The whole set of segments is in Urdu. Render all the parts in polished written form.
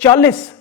40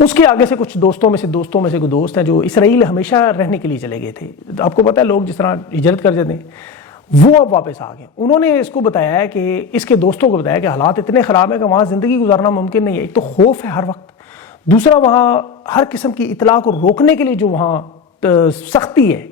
اس کے آگے سے کچھ دوستوں میں سے کوئی دوست ہیں جو اسرائیل ہمیشہ رہنے کے لیے چلے گئے تھے. آپ کو پتہ ہے لوگ جس طرح ہجرت کر جاتے ہیں وہ اب واپس آ گئے. انہوں نے اس کو بتایا ہے کہ اس کے دوستوں کو بتایا کہ حالات اتنے خراب ہیں کہ وہاں زندگی گزارنا ممکن نہیں ہے. ایک تو خوف ہے ہر وقت, دوسرا وہاں ہر قسم کی اطلاع کو روکنے کے لیے جو وہاں سختی ہے,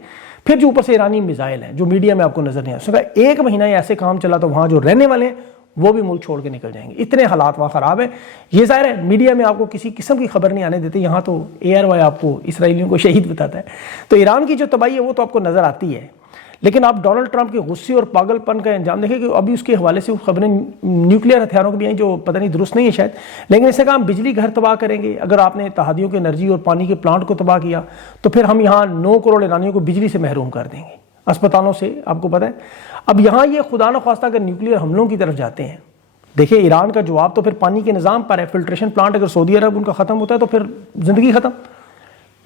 پھر جو اوپر سے ایرانی میزائل ہیں جو میڈیا میں آپ کو نظر نہیں آ سکتا. 1 مہینہ ایسے کام چلا تو وہاں جو رہنے والے ہیں وہ بھی ملک چھوڑ کے نکل جائیں گے, اتنے حالات وہاں خراب ہیں. یہ ظاہر ہے میڈیا میں آپ کو کسی قسم کی خبر نہیں آنے دیتے, یہاں تو ARY آپ کو اسرائیلیوں کو شہید بتاتا ہے. تو ایران کی جو تباہی ہے وہ تو آپ کو نظر آتی ہے, لیکن آپ ڈونلڈ ٹرمپ کے غصے اور پاگل پن کا انجام دیکھیں کہ ابھی اس کے حوالے سے خبریں نیوکلیئر ہتھیاروں کی بھی ہیں جو پتہ نہیں درست نہیں ہے شاید, لیکن اس نے کہا ہم بجلی گھر تباہ کریں گے. اگر آپ نے اتحادیوں کی انرجی اور پانی کے پلانٹ کو تباہ کیا تو پھر ہم یہاں 9 کروڑ ایرانیوں کو بجلی سے محروم کر دیں گے, اسپتالوں سے. آپ کو پتہ ہے اب یہاں یہ خدا نخواستہ اگر نیوکلیئر حملوں کی طرف جاتے ہیں, دیکھیں ایران کا جواب تو پھر پانی کے نظام پر ہے. فلٹریشن پلانٹ اگر سعودی عرب ان کا ختم ہوتا ہے تو پھر زندگی ختم.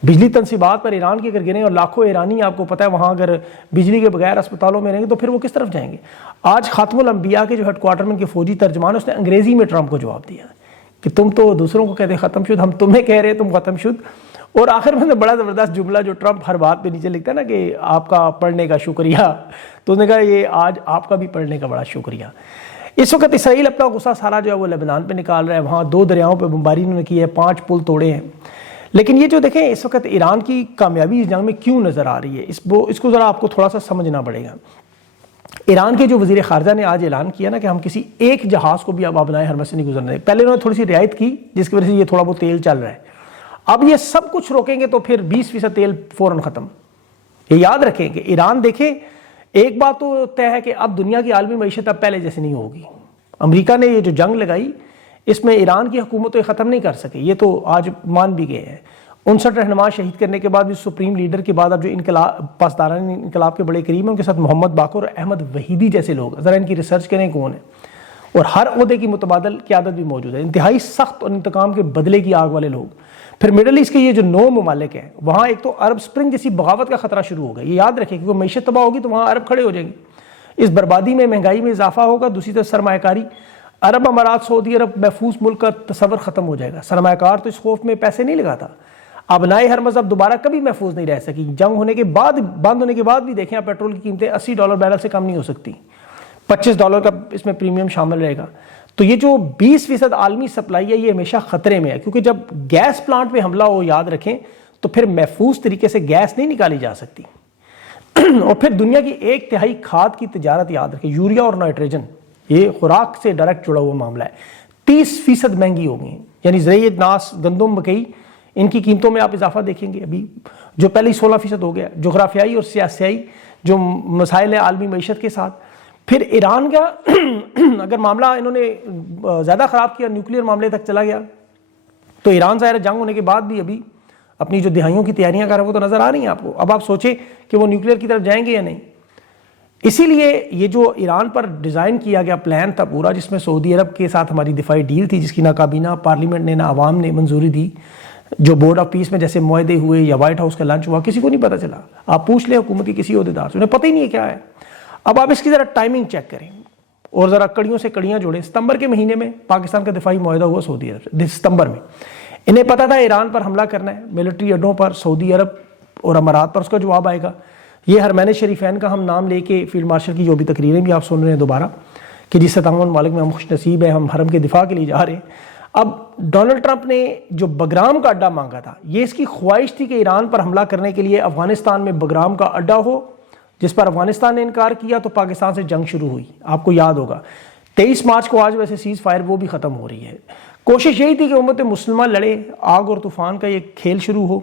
بجلی تنصیبات پر ایران کی اگر گریں اور لاکھوں ایرانی آپ کو پتہ ہے وہاں اگر بجلی کے بغیر اسپتالوں میں رہیں گے تو پھر وہ کس طرف جائیں گے. آج خاتم الانبیاء کے جو ہیڈ کوارٹر میں کے فوجی ترجمان اس نے انگریزی میں ٹرمپ کو جواب دیا کہ تم تو دوسروں کو کہتے ختم شد, ہم تمہیں کہہ رہے تم ختم شد. اور آخر میں بڑا زبردست جملہ جو ٹرمپ ہر بات پہ نیچے لکھتا ہے نا کہ آپ کا پڑھنے کا شکریہ, تو اس نے کہا یہ آج آپ کا بھی پڑھنے کا بڑا شکریہ. اس وقت اسرائیل اپنا غصہ سارا جو ہے وہ لبنان پہ نکال رہا ہے. وہاں 2 دریاؤں پہ بمباری انہوں نے کی ہے, 5 پل توڑے ہیں. لیکن یہ جو دیکھیں اس وقت ایران کی کامیابی اس جنگ میں کیوں نظر آ رہی ہے, اس کو ذرا آپ کو تھوڑا سا سمجھنا پڑے گا. ایران کے جو وزیر خارجہ نے آج اعلان کیا نا کہ ہم کسی ایک جہاز کو بھی اب آبنائے حرمز سے نہیں گزرنے دیں. پہلے انہوں نے تھوڑی سی رعایت کی جس کی وجہ سے یہ تھوڑا بہت تیل چل رہا ہے. اب یہ سب کچھ روکیں گے تو پھر 20% تیل فوراً ختم. یہ یاد رکھیں کہ ایران دیکھیں ایک بات تو طے ہے کہ اب دنیا کی عالمی معیشت اب پہلے جیسے نہیں ہوگی. امریکہ نے یہ جو جنگ لگائی اس میں ایران کی حکومت تو ختم نہیں کر سکے, یہ تو آج مان بھی گئے ہیں. 59 رہنما شہید کرنے کے بعد بھی سپریم لیڈر کے بعد اب جو پاسداران انقلاب کے بڑے قریب ہیں ان کے ساتھ محمد باقر اور احمد وحیدی جیسے لوگ, ذرا ان کی ریسرچ کریں کون ہے, اور ہر عہدے کی متبادل قیادت بھی موجود ہے. انتہائی سخت اور انتقام کے بدلے کی آگ والے لوگ. پھر مڈل ایسٹ کے یہ جو 9 ممالک ہیں وہاں ایک تو عرب سپرنگ جیسی بغاوت کا خطرہ شروع ہوگا. یہ یاد رکھیں کہ معیشت تباہ ہوگی تو وہاں عرب کھڑے ہو جائیں گے. اس بربادی میں مہنگائی میں اضافہ ہوگا. دوسری طرف سرمایہ کاری, عرب امارات سعودی عرب محفوظ ملک کا تصور ختم ہو جائے گا. سرمایہ کار تو اس خوف میں پیسے نہیں لگاتا. ابنائے حرمز اب دوبارہ کبھی محفوظ نہیں رہ سکی. جنگ ہونے کے بعد, بند ہونے کے بعد بھی دیکھیں پیٹرول کی قیمتیں $80 بیرل سے کم نہیں ہو سکتی. $25 کا اس میں پریمیم شامل رہے گا. تو یہ جو 20% عالمی سپلائی ہے یہ ہمیشہ خطرے میں ہے, کیونکہ جب گیس پلانٹ پہ حملہ ہو یاد رکھیں تو پھر محفوظ طریقے سے گیس نہیں نکالی جا سکتی. اور پھر دنیا کی 1/3 کھاد کی تجارت یاد رکھیں, یوریا اور نائٹروجن, یہ خوراک سے ڈائریکٹ جڑا ہوا معاملہ ہے, 30% مہنگی ہو گئی ہیں. یعنی زرعی اجناس, گندم, مکئی, ان کی قیمتوں میں آپ اضافہ دیکھیں گے ابھی جو پہلے 16% ہو گیا. جغرافیائی اور سیاسی جو مسائل ہیں عالمی معیشت کے ساتھ. پھر ایران کا اگر معاملہ انہوں نے زیادہ خراب کیا, نیوکلیئر معاملے تک چلا گیا, تو ایران ظاہر جنگ ہونے کے بعد بھی ابھی اپنی جو دہائیوں کی تیاریاں کر رہا ہے وہ تو نظر آ رہی ہیں آپ کو. اب آپ سوچیں کہ وہ نیوکلیئر کی طرف جائیں گے یا نہیں. اسی لیے یہ جو ایران پر ڈیزائن کیا گیا پلان تھا پورا, جس میں سعودی عرب کے ساتھ ہماری دفاعی ڈیل تھی جس کی نہ کابینہ پارلیمنٹ نے نہ عوام نے منظوری دی, جو بورڈ آف پیس میں جیسے معاہدے ہوئے یا وائٹ ہاؤس کا لنچ ہوا کسی کو نہیں پتہ چلا. آپ پوچھ لیں حکومت کی کسی عہدیدار سے, انہیں پتہ ہی نہیں ہے کیا ہے. اب آپ اس کی ذرا ٹائمنگ چیک کریں اور ذرا کڑیوں سے کڑیاں جوڑیں. ستمبر کے مہینے میں پاکستان کا دفاعی معاہدہ ہوا سعودی عرب سے, ستمبر میں. انہیں پتا تھا ایران پر حملہ کرنا ہے, ملٹری اڈوں پر, سعودی عرب اور امارات پر اس کا جواب آئے گا. یہ حرمین شریفین کا ہم نام لے کے فیلڈ مارشل کی جو بھی تقریریں بھی آپ سن رہے ہیں دوبارہ کہ جس 57 ممالک میں ہم خوش نصیب ہیں, ہم حرم کے دفاع کے لیے جا رہے ہیں. اب ڈونلڈ ٹرمپ نے جو بگرام کا اڈا مانگا تھا, یہ اس کی خواہش تھی کہ ایران پر حملہ کرنے کے لیے افغانستان میں بگرام کا اڈا ہو, جس پر افغانستان نے انکار کیا تو پاکستان سے جنگ شروع ہوئی. آپ کو یاد ہوگا 23 مارچ کو آج ویسے سیز فائر وہ بھی ختم ہو رہی ہے. کوشش یہی تھی کہ امت مسلمہ لڑے, آگ اور طوفان کا یہ کھیل شروع ہو.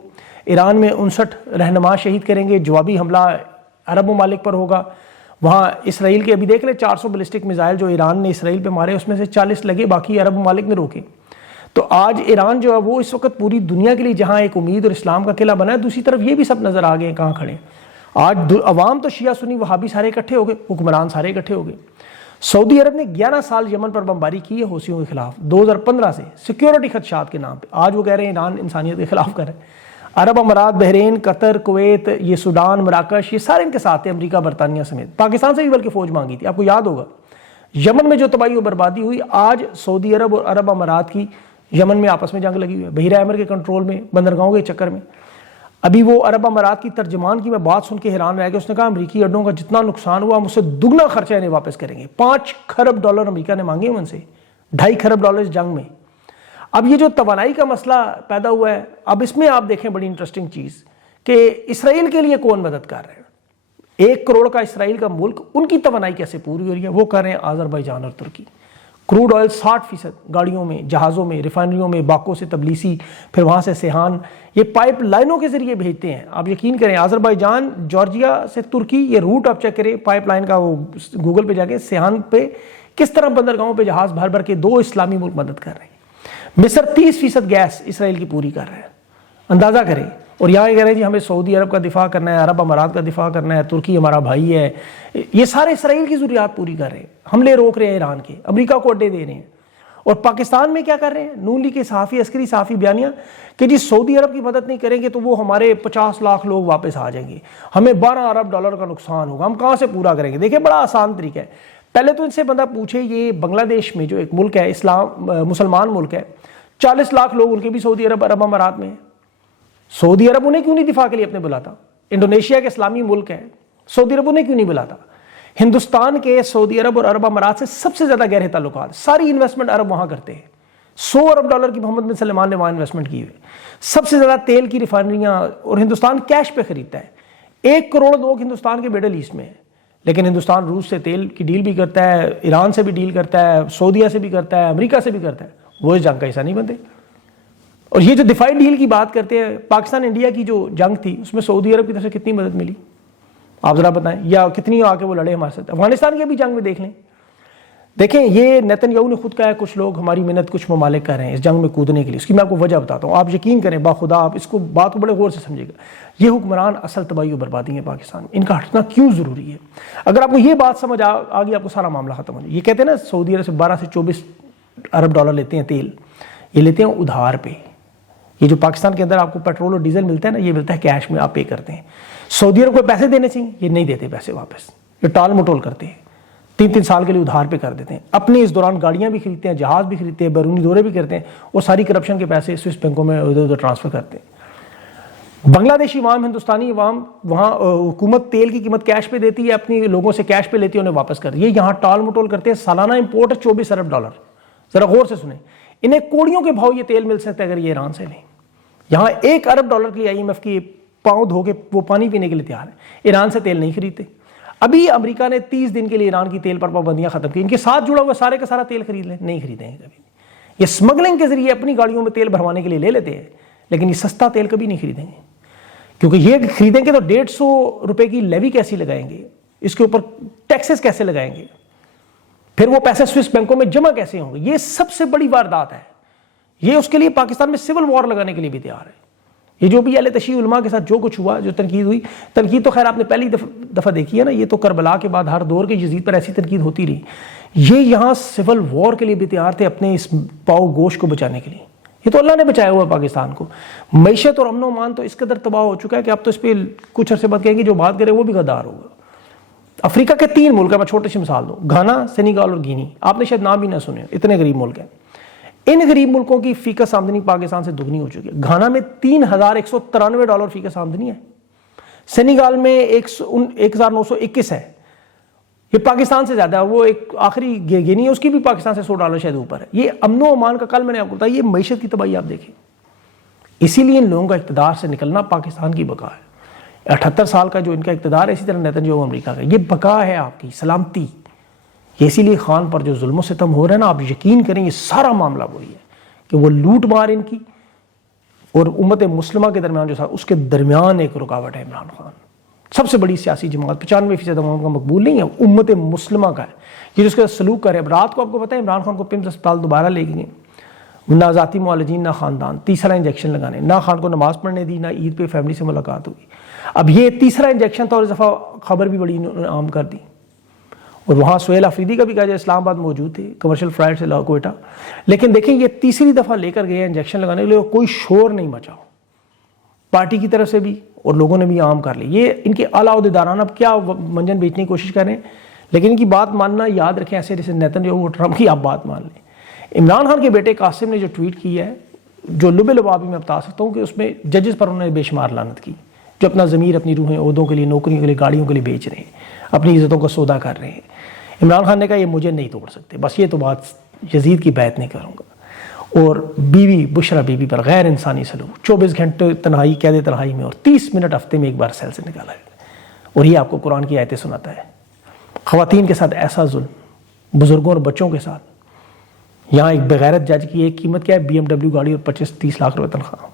ایران میں 59 رہنما شہید کریں گے, جوابی حملہ عرب ممالک پر ہوگا. وہاں اسرائیل کے ابھی دیکھ لیں 400 بیلسٹک میزائل جو ایران نے اسرائیل پہ مارے, اس میں سے 40 لگے, باقی عرب ممالک نے روکے. تو آج ایران جو ہے وہ اس وقت پوری دنیا کے لیے جہاں ایک امید اور اسلام کا قلعہ بنا ہے, دوسری طرف یہ بھی سب نظر آ گئے ہیں کہاں کھڑے. آج عوام تو شیعہ سنی وہابی سارے اکٹھے ہو گئے, حکمران سارے اکٹھے ہو گئے. سعودی عرب نے 11 سال یمن پر بمباری کی ہے حوثیوں کے خلاف 2015 سے سیکیورٹی خدشات کے نام پہ. آج وہ کہہ رہے ہیں ایران انسانیت کے خلاف کر رہے ہیں. عرب امارات, بحرین, قطر, کویت, یہ سوڈان, مراکش, یہ سارے ان کے ساتھ ہیں, امریکہ, برطانیہ سمیت. پاکستان سے بھی بلکہ فوج مانگی تھی. آپ کو یاد ہوگا یمن میں جو تباہی و بربادی ہوئی, آج سعودی عرب اور عرب امارات کی یمن میں آپس میں جنگ لگی ہوئی ہے، بحیرہ احمر کے کنٹرول میں، بندرگاہوں کے چکر میں. ابھی وہ عرب امارات کی ترجمان کی میں بات سن کے حیران رہ گیا. اس نے کہا امریکی اڈوں کا جتنا نقصان ہوا ہم اس سے دگنا خرچہ انہیں واپس کریں گے. $5 کھرب امریکہ نے مانگے ان سے، $2.5 کھرب اس جنگ میں. اب یہ جو توانائی کا مسئلہ پیدا ہوا ہے، اب اس میں آپ دیکھیں بڑی انٹرسٹنگ چیز کہ اسرائیل کے لیے کون مدد کر رہے ہیں. 1 کروڑ کا اسرائیل کا ملک، ان کی توانائی کیسے پوری ہو رہی ہے؟ وہ کر رہے ہیں آذربائیجان اور ترکی. کروڈ آئل 60% گاڑیوں میں، جہازوں میں، ریفائنریوں میں، باکو سے تبلیسی، پھر وہاں سے سیحان، یہ پائپ لائنوں کے ذریعے بھیجتے ہیں. آپ یقین کریں آذربائیجان، جارجیا سے ترکی، یہ روٹ آپ چیک کریں پائپ لائن کا، وہ گوگل پہ جا کے سیحان پہ کس طرح بندرگاہوں پہ جہاز بھر بھر کے 2 اسلامی ملک مدد کر رہے ہیں. مصر 30% گیس اسرائیل کی پوری کر رہا ہے، اندازہ کریں. اور یہاں یہ کہہ رہے ہیں جی ہمیں سعودی عرب کا دفاع کرنا ہے، عرب امارات کا دفاع کرنا ہے، ترکی ہمارا بھائی ہے. یہ سارے اسرائیل کی ضروریات پوری کر رہے ہیں، حملے روک رہے ہیں ایران کے، امریکہ کو اڈے دے رہے ہیں. اور پاکستان میں کیا کر رہے ہیں؟ نون لیگ کے صحافی، عسکری صحافی بیانیہ کہ جی سعودی عرب کی مدد نہیں کریں گے تو وہ ہمارے 50 لاکھ لوگ واپس آ جائیں گے، ہمیں $12 ارب کا نقصان ہوگا، ہم کہاں سے پورا کریں گے؟ دیکھیں بڑا آسان طریقہ ہے. پہلے تو ان سے بندہ پوچھے یہ بنگلہ دیش میں جو ایک ملک ہے، مسلمان ملک ہے، 40 لاکھ لوگ ان کے بھی سعودی عرب امارات میں ہیں. سعودی عرب انہیں کیوں نہیں دفاع کے لیے اپنے بلاتا؟ انڈونیشیا کے اسلامی ملک ہے، سعودی عرب انہیں کیوں نہیں بلاتا؟ ہندوستان کے سعودی عرب اور عرب امارات سے سب سے زیادہ گہرے تعلقات، ساری انویسٹمنٹ عرب وہاں کرتے ہیں. $100 ارب کی محمد بن سلمان نے وہاں انویسٹمنٹ کی ہوئی. سب سے زیادہ تیل کی ریفائنریاں، اور ہندوستان کیش پہ خریدتا ہے. 1 کروڑ لوگ ہندوستان کے مڈل ایسٹ میں ہیں، لیکن ہندوستان روس سے تیل کی ڈیل بھی کرتا ہے، ایران سے بھی ڈیل کرتا ہے، سعودیہ سے بھی کرتا ہے، امریکہ سے بھی کرتا ہے. وہ اس جنگ کا حصہ نہیں بنتے. اور یہ جو دفاعی ڈیل کی بات کرتے ہیں، پاکستان انڈیا کی جو جنگ تھی اس میں سعودی عرب کی طرف سے کتنی مدد ملی آپ ذرا بتائیں، یا کتنی آ کے وہ لڑے ہمارے ساتھ؟ افغانستان کی بھی جنگ میں دیکھ لیں. دیکھیں یہ نیتن یاہو نے خود کہا ہے کچھ لوگ ہماری محنت کچھ ممالک کر رہے ہیں اس جنگ میں کودنے کے لیے. اس کی میں آپ کو وجہ بتاتا ہوں، آپ یقین کریں باخدا، آپ اس کو بات کو بڑے غور سے سمجھے گا. یہ حکمران اصل تباہی و بربادی ہے پاکستان میں، ان کا ہٹنا کیوں ضروری ہے؟ اگر آپ کو یہ بات سمجھ آ گئی آپ کو سارا معاملہ ختم ہو جائے. یہ کہتے ہیں نا سعودی عرب سے 12 سے 24 ارب ڈالر لیتے ہیں تیل، یہ لیتے ہیں ادھار پہ. یہ جو پاکستان کے اندر آپ کو پیٹرول اور ڈیزل ملتا ہے نا، یہ ملتا ہے کیش میں، آپ پے کرتے ہیں. سعودی عرب کو پیسے دینے چاہیے، یہ نہیں دیتے پیسے واپس، یہ ٹال مٹول کرتے ہیں، 3 سال کے لیے ادھار پہ کر دیتے ہیں. اپنے اس دوران گاڑیاں بھی خریدتے ہیں، جہاز بھی خریدتے ہیں، بیرونی دورے بھی کرتے ہیں، اور ساری کرپشن کے پیسے سوئس بینکوں میں ادھر ادھر ٹرانسفر کرتے ہیں. بنگلہ دیشی عوام، ہندوستانی عوام، وہاں حکومت تیل کی قیمت کیش پہ دیتی ہے، اپنی لوگوں سے کیش پہ لیتی ہے، انہیں واپس کر دی. یہ یہاں ٹال مٹول کرتے ہیں. سالانہ امپورٹ ہے $24 ارب. ذرا غور سے سنیں، انہیں کوڑیوں کے بھاؤ یہ تیل مل سکتا ہے اگر یہ ایران سے لیں. یہاں $1 ارب کے لیے IMF کی پاؤں دھو کے وہ پانی پینے کے لیے تیار ہے. ایران سے تیل نہیں خریدتے. ابھی امریکہ نے 30 دن کے لیے ایران کی تیل پر پابندیاں ختم کی. ان کے ساتھ جڑا ہوا سارے کا سارا تیل خرید لیں، نہیں خریدیں گے کبھی. یہ اسمگلنگ کے ذریعے اپنی گاڑیوں میں تیل بھروانے کے لیے لے لیتے ہیں، لیکن یہ سستا تیل کبھی نہیں خریدیں گے، کیونکہ یہ خریدیں گے تو $150 کی لیوی کیسی لگائیں گے، اس کے اوپر ٹیکسز کیسے لگائیں گے، پھر وہ پیسے سوئس بینکوں میں جمع کیسے ہوں گے. یہ سب سے بڑی واردات ہے. یہ اس کے لیے پاکستان میں سول وار لگانے کے لیے بھی تیار ہے. یہ جو بھی اہل تشیع علماء کے ساتھ جو کچھ ہوا، جو تنقید ہوئی، تنقید تو خیر آپ نے پہلی دفعہ دیکھی ہے نا، یہ تو کربلا کے بعد ہر دور کے یزید پر ایسی تنقید ہوتی رہی. یہ یہاں سول وار کے لیے بھی تیار تھے اپنے اس پاؤ گوشت کو بچانے کے لیے. یہ تو اللہ نے بچایا ہوا ہے پاکستان کو. معیشت اور امن و امان تو اس قدر تباہ ہو چکا ہے کہ اب تو اس پہ کچھ عرصے بعد کہیں گے جو بات کرے وہ بھی غدار ہوگا. افریقہ کے 3 ملک ہیں، میں چھوٹی سی مثال دوں، گھانا، سینیگال اور گینی. آپ نے شاید نام بھی نہ سنے، اتنے غریب ملک ہیں. ان غریب ملکوں کی فیکس آمدنی پاکستان سے دگنی ہو چکی ہے. گھانا میں $3,193 فیکس آمدنی ہے. سینیگال میں 1,921 ہے. یہ پاکستان سے زیادہ ہے. وہ ایک آخری گینی ہے، اس کی بھی پاکستان سے $100 شاید اوپر ہے. یہ امن و امان کا، کل میں نے آپ کو بتایا، یہ معیشت کی تباہی آپ دیکھیں. اسی لیے ان لوگوں کا اقتدار سے نکلنا پاکستان کی بقا ہے. 78 سال کا جو ان کا اقتدار ہے، اسی طرح نیتن یاہو امریکہ کا، یہ بقا ہے آپ کی، سلامتی. یہ اسی لیے خان پر جو ظلم و ستم ہو رہا ہے نا، آپ یقین کریں یہ سارا معاملہ وہی ہے کہ وہ لوٹ مار ان کی اور امت مسلمہ کے درمیان جو اس کے درمیان ایک رکاوٹ ہے عمران خان. سب سے بڑی سیاسی جماعت 95% عوام کا مقبول نہیں ہے، امت مسلمہ کا ہے. یہ جو اس کا سلوک کر رہے ہیں. رات کو آپ کو پتہ ہے عمران خان کو پمز اسپتال دوبارہ لے گئے، نہ ذاتی معالجین نہ خاندان، تیسرا انجیکشن لگانے، نہ خان کو نماز پڑھنے دی، نہ عید پہ فیملی سے ملاقات ہوئی. اب یہ تیسرا انجیکشن تھا اور اس دفعہ خبر بھی بڑی عام کر دی. اور وہاں سہیل آفریدی کا بھی کہا جائے اسلام آباد موجود تھے کمرشل فلائٹ سے کوئٹہ. لیکن دیکھیں یہ تیسری دفعہ لے کر گئے انجیکشن لگانے کے لیے، کوئی شور نہیں مچا پارٹی کی طرف سے بھی اور لوگوں نے بھی عام کر لی. یہ ان کے اعلیٰ عہدیداران اب کیا منجن بیچنے کی کوشش کر رہے ہیں، لیکن ان کی بات ماننا یاد رکھیں، ایسے جیسے نیتن یاہو اور ٹرمپ کی آپ بات مان لیں. عمران خان کے بیٹے قاسم نے جو ٹویٹ کی ہے، جو لب لبابی میں بتا سکتا ہوں کہ اس میں ججز پر انہوں نے بے شمار لعنت کی، جو اپنا ضمیر اپنی روحیں عہدوں کے لیے، نوکریوں کے لیے، گاڑیوں کے لیے بیچ رہے ہیں، اپنی عزتوں کا سودا کر رہے ہیں۔ عمران خان نے کہا یہ مجھے نہیں توڑ سکتے، بس یہ تو بات یزید کی بیعت نہیں کروں گا۔ اور بیوی بشرا بیوی پر غیر انسانی سلوک، 24 گھنٹے تنہائی، قید تنہائی میں، اور 30 منٹ ہفتے میں ایک بار سیل سے نکالا گیا، اور یہ آپ کو قرآن کی آیتیں سناتا ہے۔ خواتین کے ساتھ ایسا ظلم، بزرگوں اور بچوں کے ساتھ۔ یہاں ایک بغیرت جج کی ایک قیمت کیا ہے؟ BMW گاڑی اور 25-30 لاکھ روپے تنخواہ۔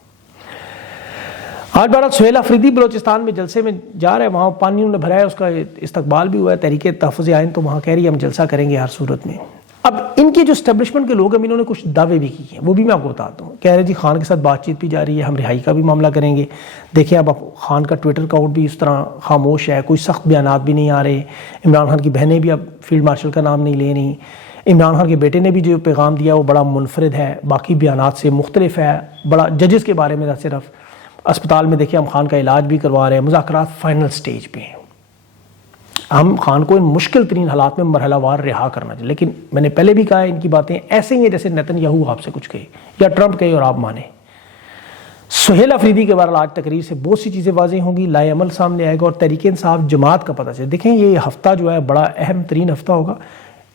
آج بارات سہیل افریدی بلوچستان میں جلسے میں جا رہے ہیں، وہاں پانی انہوں نے بھرا ہے، اس کا استقبال بھی ہوا ہے تحریک تحفظ آئین، تو وہاں کہہ رہی ہے ہم جلسہ کریں گے ہر صورت میں۔ اب ان کی جو اسٹیبلشمنٹ کے لوگ ہیں انہوں نے کچھ دعوے بھی کیے ہیں، وہ بھی میں آپ کو بتاتا ہوں۔ کہہ رہے جی خان کے ساتھ بات چیت بھی جاری ہے، ہم رہائی کا بھی معاملہ کریں گے۔ دیکھیں اب خان کا ٹویٹر اکاؤنٹ بھی اس طرح خاموش ہے، کوئی سخت بیانات بھی نہیں آ رہے۔ عمران خان کی بہنیں بھی اب فیلڈ مارشل کا نام نہیں لے رہی۔ عمران خان کے بیٹے نے بھی جو پیغام دیا وہ بڑا منفرد ہے، باقی بیانات سے مختلف ہے، بڑا ججز کے بارے میں نہ صرف۔ اسپتال میں دیکھیں ہم خان کا علاج بھی کروا رہے ہیں، مذاکرات فائنل سٹیج پہ ہیں۔ ہم خان کو ان مشکل ترین حالات میں مرحلہ وار رہا کرنا چاہیے، لیکن میں نے پہلے بھی کہا ان کی باتیں ایسے ہی ہیں جیسے نیتن یاہو آپ سے کچھ کہے یا ٹرمپ کہے اور آپ مانیں۔ سہیل افریدی کے بارے آج تقریر سے بہت سی چیزیں واضح ہوں گی، لائے عمل سامنے آئے گا اور تحریک انصاف جماعت کا پتہ چلے۔ دیکھیں یہ ہفتہ جو ہے بڑا اہم ترین ہفتہ ہوگا،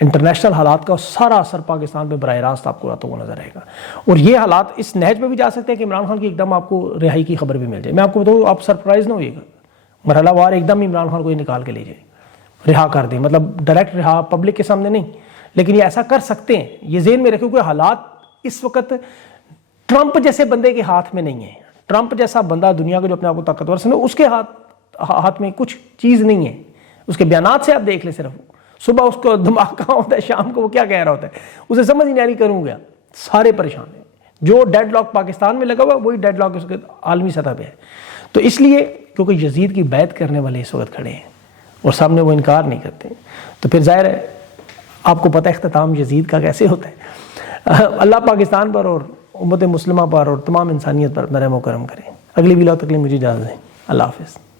انٹرنیشنل حالات کا سارا اثر پاکستان پہ براہ راست آپ کو آتا ہوا نظر آئے گا، اور یہ حالات اس نہج پہ بھی جا سکتے ہیں کہ عمران خان کی ایک دم آپ کو رہائی کی خبر بھی مل جائے۔ میں آپ کو بتاؤں آپ سرپرائز نہ ہوئیے گا، مرحلہ وار ایک دم عمران خان کو یہ نکال کے لے جائے، رہا کر دیں، مطلب ڈائریکٹ رہا پبلک کے سامنے نہیں، لیکن یہ ایسا کر سکتے ہیں۔ یہ ذہن میں رکھو کہ حالات اس وقت ٹرمپ جیسے بندے کے ہاتھ میں نہیں ہے۔ ٹرمپ جیسا بندہ دنیا کا جو اپنے آپ کو طاقتور سمجھے، اس کے ہاتھ میں کچھ چیز نہیں ہے۔ اس کے بیانات سے آپ دیکھ لیں، صرف صبح اس کو دماغ کہاں ہوتا ہے، شام کو وہ کیا کہہ رہا ہوتا ہے، اسے سمجھ نہیں آ رہی، کروں گیا۔ سارے پریشان ہیں، جو ڈیڈ لاک پاکستان میں لگا ہوا وہی ڈیڈ لاک اس کے عالمی سطح پہ ہے۔ تو اس لیے کیونکہ یزید کی بیعت کرنے والے اس وقت کھڑے ہیں اور سامنے وہ انکار نہیں کرتے، تو پھر ظاہر ہے آپ کو پتہ اختتام یزید کا کیسے ہوتا ہے۔ اللہ پاکستان پر اور امت مسلمہ پر اور تمام انسانیت پر اپنا رحم و کرم کریں۔ اگلی ویلاگ تک کے لیے مجھے اجازت دیں، اللہ حافظ۔